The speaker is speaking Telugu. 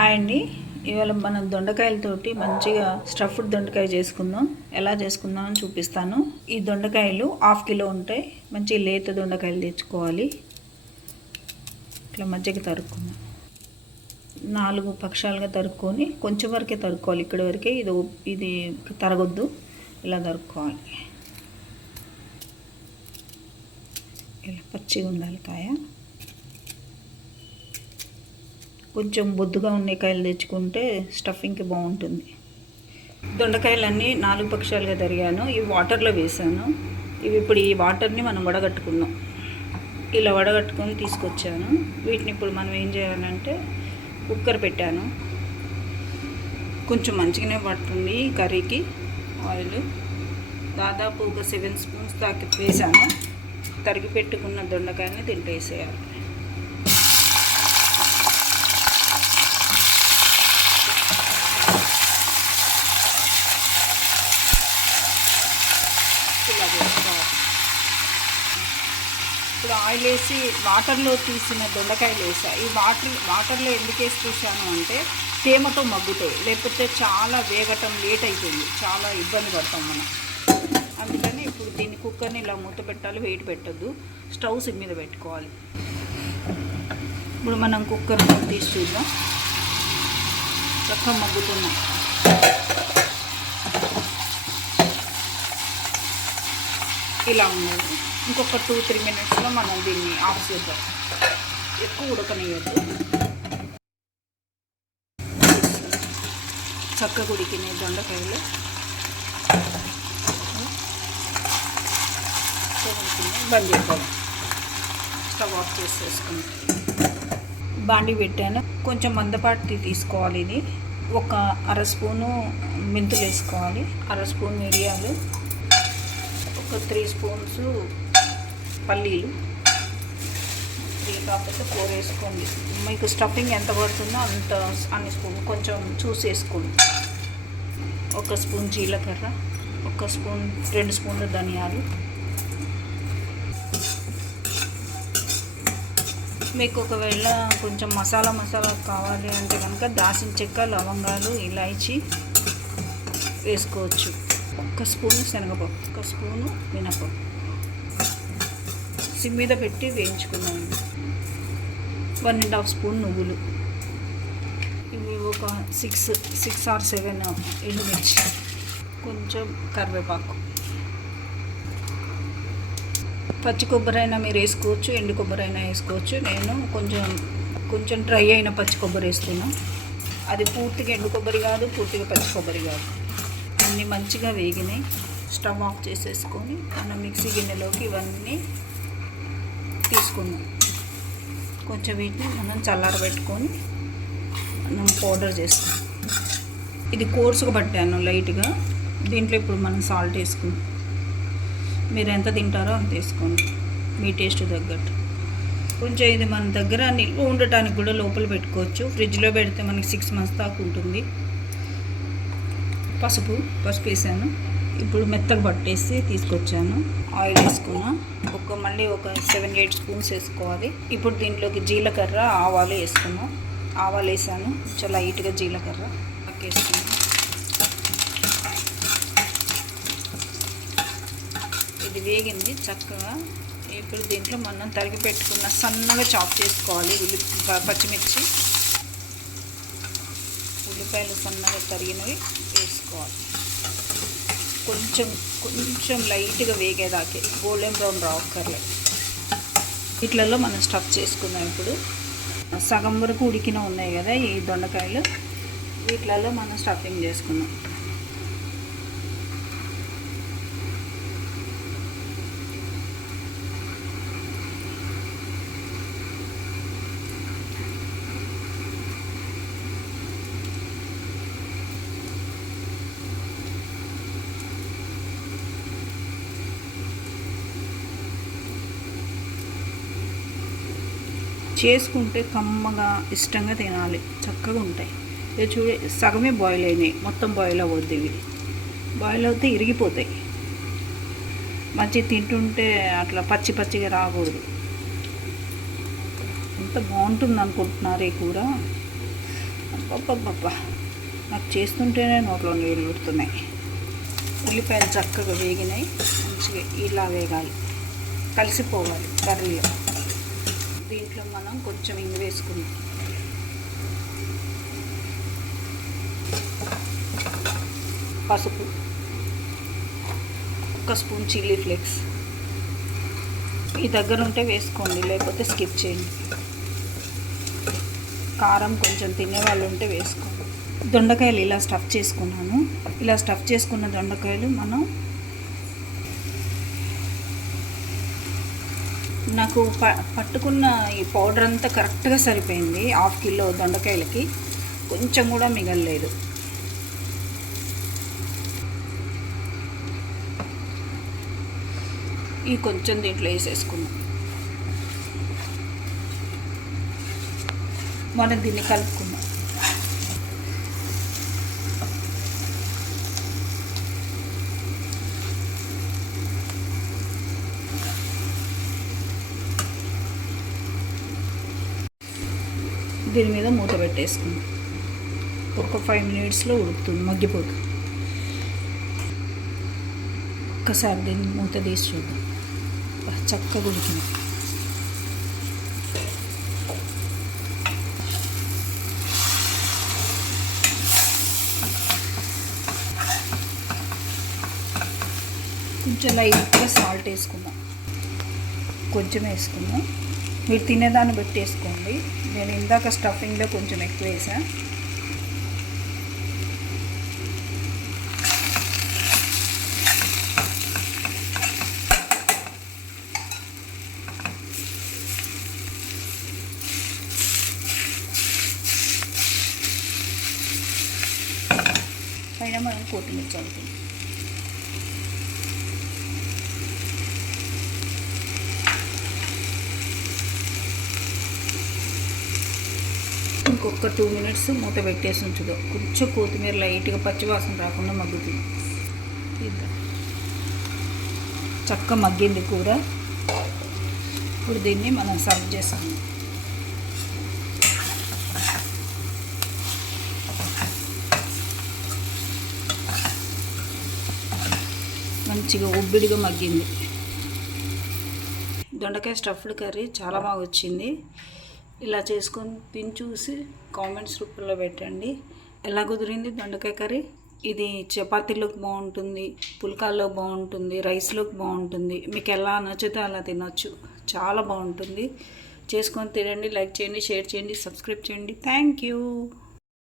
హాయ్ అండి. ఇవాళ మనం దొండకాయలతోటి మంచిగా స్టఫ్డ్ దొండకాయ చేసుకుందాం. ఎలా చేసుకుందాం అని చూపిస్తాను. ఈ దొండకాయలు 1/2 కిలో ఉంటాయి. మంచి లేత దొండకాయలు తెచ్చుకోవాలి. ఇట్లా మధ్యకి తరుక్కుందాం. 4 పక్షాలుగా తరుక్కొని కొంచెం వరకే తరుక్కోవాలి. ఇక్కడ వరకే ఇది తరగొద్దు. ఇలా తరుక్కోవాలి. ఇలా పచ్చిగా ఉండాలి కాయ. కొంచెం బొద్దుగా ఉన్న కాయలు తెచ్చుకుంటే స్టఫింగ్కి బాగుంటుంది. దొండకాయలన్నీ 4 పక్షాలుగా తరిగాను. ఇవి వాటర్లో వేసాను. ఇవి ఇప్పుడు ఈ వాటర్ని మనం వడగట్టుకుందాం. ఇలా వడగట్టుకొని తీసుకొచ్చాను. వీటిని ఇప్పుడు మనం ఏం చేయాలంటే కుక్కర్ పెట్టాను. కొంచెం మంచిగానే పడుతుంది ఈ కర్రీకి ఆయిల్. దాదాపు ఒక 7 స్పూన్స్ దాకా వేసాను. తరిగి పెట్టుకున్న దొండకాయని దీంట్లో వేసేయాలి. ఇప్పుడు ఆయిల్ వేసి వాటర్లో తీసిన దొండకాయలు వేసా. ఈ వాటర్లో ఎందుకు వేసి తీసాను అంటే తేమతో మగ్గుతాయి, లేకపోతే చాలా వేగటం లేట్ అవుతుంది, చాలా ఇబ్బంది పడతాం మనం. అందుకని ఇప్పుడు దీన్ని కుక్కర్ని ఇలా మూత పెట్టాలి, వెయిట్ పెట్టద్దు, స్టవ్ సిమ్ మీద పెట్టుకోవాలి. ఇప్పుడు మనం కుక్కర్ తీసి చూద్దాం. చక్కగా మగ్గుతున్నాం. ఇలా ఉన్నది. ఇంకొక 2-3 మినిట్స్లో మనం దీన్ని ఆఫ్ చేద్దాం. ఎక్కువ ఉడకనియద్దు. చక్కగా ఉడికినాయి దొండకాయలు. బంద్ చేసుకోవాలి. స్టవ్ ఆఫ్ చేసేసుకుంటాం. బాండి పెట్టాను. కొంచెం మందపాటి తీసుకోవాలి. ఇది ఒక 1/2 స్పూను మెంతులు వేసుకోవాలి, 1/2 స్పూన్ మిరియాలు, ఒక 3 స్పూన్స్ పల్లీలు, 3 కాకపోతే 4 వేసుకోండి. మీకు స్టఫింగ్ ఎంత పడుతుందో అన్ని స్పూన్ కొంచెం చూసి వేసుకోండి. 1 స్పూన్ జీలకర్ర, 2 స్పూన్ల ధనియాలు. మీకు ఒకవేళ కొంచెం మసాలా కావాలి అంటే కనుక దాల్చిన చెక్క, లవంగాలు, ఇలాచీ వేసుకోవచ్చు. 1 స్పూను శనగపప్పు, 1 స్పూను మినపప్పు. సిమ్ మీద పెట్టి వేయించుకున్నాను. 1.5 స్పూన్ నువ్వులు. ఇవి ఒక 6 or 7 ఎండుమిర్చి, కొంచెం కరివేపాకు. పచ్చి కొబ్బరి అయినా మీరు వేసుకోవచ్చు, ఎండు కొబ్బరి అయినా వేసుకోవచ్చు. నేను కొంచెం డ్రై అయిన పచ్చి కొబ్బరి వేస్తున్నాను. అది పూర్తిగా ఎండు కొబ్బరి కాదు, పూర్తిగా పచ్చి కొబ్బరి కాదు. అన్నీ మంచిగా వేగినాయి. స్టవ్ ఆఫ్ చేసేసుకొని మనం మిక్సీ గిన్నెలోకి ఇవన్నీ తీసుకున్నాం. కొంచెం వీటిని మనం చల్లారబెట్టుకొని మనం పౌడర్ చేస్తాం. ఇది కోర్సుగా పట్టాను లైట్గా. దీంట్లో ఇప్పుడు మనం సాల్ట్ వేసుకుందాం. మీరు ఎంత తింటారో అంత వేసుకోండి, మీ టేస్ట్ తగ్గట్టు. కొంచెం ఇది మన దగ్గర నిల్వ ఉండటానికి కూడా లోపల పెట్టుకోవచ్చు. ఫ్రిడ్జ్లో పెడితే మనకి 6 months దాకా ఉంటుంది. పసుపు వేసాను. ఇప్పుడు మెత్తగా పట్టేసి తీసుకొచ్చాను. ఆయిల్ వేసుకున్నా. మళ్ళీ ఒక 7-8 స్పూన్స్ వేసుకోవాలి. ఇప్పుడు దీంట్లోకి జీలకర్ర, ఆవాలు వేసుకున్నాం. ఆవాలు వేసాను, చాలా లైట్గా జీలకర్ర వేసుకున్నాను. ఇది వేగింది చక్కగా. ఇప్పుడు దీంట్లో మనం తరిగి పెట్టుకున్న సన్నగా చాప్ చేసుకోవాలి పచ్చిమిర్చి, ఉల్లిపాయలు సన్నగా తరిగినవి వేసుకోవాలి. కొంచెం లైట్గా వేగేదాకే, గోల్డెన్ బ్రౌన్ రావక్కర్లేదు. వీటిలలో మనం స్టఫ్ చేసుకుందాం. ఇప్పుడు సగం వరకు ఉడికిన ఉన్నాయి కదా ఈ దొండకాయలు, వీటిలలో మనం స్టఫింగ్ చేసుకుందాం. చేసుకుంటే కమ్మగా ఇష్టంగా తినాలి, చక్కగా ఉంటాయి. ఇది చూడే సగమే బాయిల్ అయినాయి, మొత్తం బాయిల్ అవ్వద్దు. ఇవి బాయిల్ అవుతే ఇరిగిపోతాయి. మంచిగా తింటుంటే అట్లా పచ్చిగా రాకూడదు. ఎంత బాగుంటుంది అనుకుంటున్నారు ఈ కూర. అబ్బబ్బబ్బా, నాకు చేస్తుంటేనే నోట్లో నీళ్ళు ఉడుతున్నాయి. ఉల్లిపాయలు చక్కగా వేగినాయి, మంచిగా ఇలా వేగాలి, కలిసిపోవాలి కర్రీలో. దీంట్లో మనం కొంచెం ఇంగు వేసుకుందాం, పసుపు, ఒక స్పూన్ చిల్లీ ఫ్లేక్స్. ఈ దగ్గర ఉంటే వేసుకోండి, లేకపోతే స్కిప్ చేయండి. కారం కొంచెం తినేవాళ్ళు ఉంటే వేసుకోండి. దొండకాయలు ఇలా స్టఫ్ చేసుకున్నాను. ఇలా స్టఫ్ చేసుకున్న దొండకాయలు నాకు పట్టుకున్న ఈ పౌడర్ అంతా కరెక్ట్గా సరిపోయింది. 1/2 కిలో దొండకాయలకి కొంచెం కూడా మిగలలేదు. ఈ కొంచెం దీంట్లో వేసేసుకున్నాం. మనం దీన్ని కలుపుకుందాం. దీని మీద మూత పెట్టేసుకుందాం. ఒక 5 మినిట్స్లో ఉడుకుతుంది, మగ్గిపోతుంది. ఒక్కసారి దీన్ని మూత తీసి చూద్దాం. చక్కగా ఉడికింది. కొంచెం లైట్గా సాల్ట్ వేసుకుందాం, కొంచెం వేసుకుందాం. మీరు తినేదాన్ని బట్టి వేసుకోండి. నేను ఇందాక స్టఫింగ్లో కొంచెం ఎక్కువ వేసాను. పైన మనం కొత్తిమీర చల్లుకుందాం. ఇంకొక 2 మినిట్స్ మూత పెట్టేసి ఉంచుదాం. కొంచెం కొత్తిమీర లైట్గా పచ్చివాసన రాకుండా మగ్గుతుంది. చక్కగా మగ్గింది కూర. ఇప్పుడు దీన్ని మనం సర్వ్ చేసుకుందాం. మంచిగా ఉబ్బిడిగా మగ్గింది. దొండకాయ స్టఫ్డ్ కర్రీ చాలా బాగా వచ్చింది. ఇలా చేసుకొని తిని చూసి కామెంట్స్ రూపంలో పెట్టండి. ఎలా కుదిరింది దొండకాయ కర్రీ. ఇది చపాతీలోకి బాగుంటుంది, పుల్కాల్లో బాగుంటుంది, రైస్లోకి బాగుంటుంది. మీకు ఎలా నచ్చితే అలా తినొచ్చు. చాలా బాగుంటుంది. చేసుకొని తినండి. లైక్ చేయండి, షేర్ చేయండి, సబ్స్క్రైబ్ చేయండి. Thank you.